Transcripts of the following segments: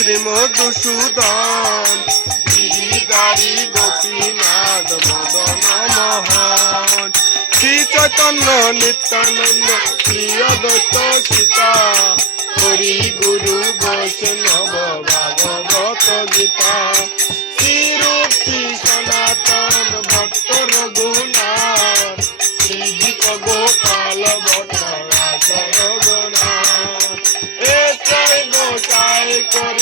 শ্রী মধুসূদন গিরিধারী গোপীনাথ মদন মোহন। শ্রী চৈতন্য নিত্যানন্দ, শ্রী সীতা। হরি গুরু বৈষ্ণব ভাগবত গীতা। শ্রী রূপ শ্রী সনাতন ভক্ত রঘুনাথ। শ্রী গোপাল ভট্ট রাজ রঘুনাথ। এ গোসাই করি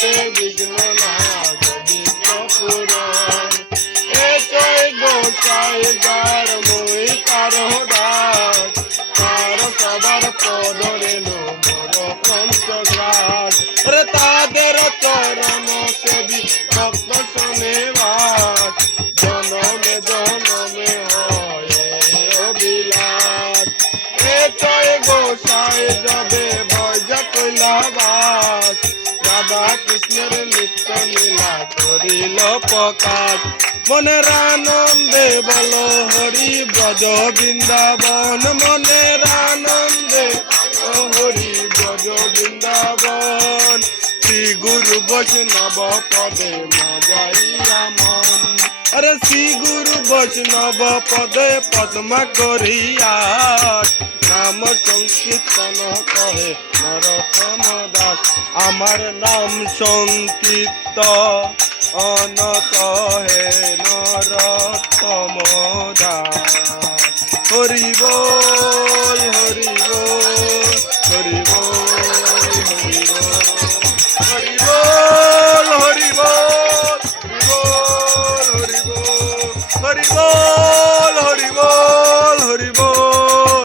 গাতে বিঘ্ন নাথ বিঘ্ন পুরাণ এ জয় গোসাই তার দাস তার সবার পদরে মোর পঞ্চগ্রাস রে তাদের চরণ সেবি ভক্ত শোনেবাস জনমে জনমে হয় অবিলাস এ জয় যাবে বৈজা কৈলাবাস রাধা কৃষ্ণের নিত্য লীলা করিল প্রকাশ। মনের আনন্দে বল হরি ব্রজ বৃন্দাবন, মনের আনন্দে হরি ব্রজ বৃন্দাবন। শ্রী গুরু বৈষ্ণব পদে মজাইয়া মন। আরে শ্রী গুরু বৈষ্ণব পদে পদ্মা করিয়া নাম সংকীর্তন কহে নরতম দাস আমার নাম সংকীর্ত অনত হে নরতমদা হরি বল হরি বল হরি বল হরি বল হরি বল হরি বল হরি বল হরি বল হরি বল।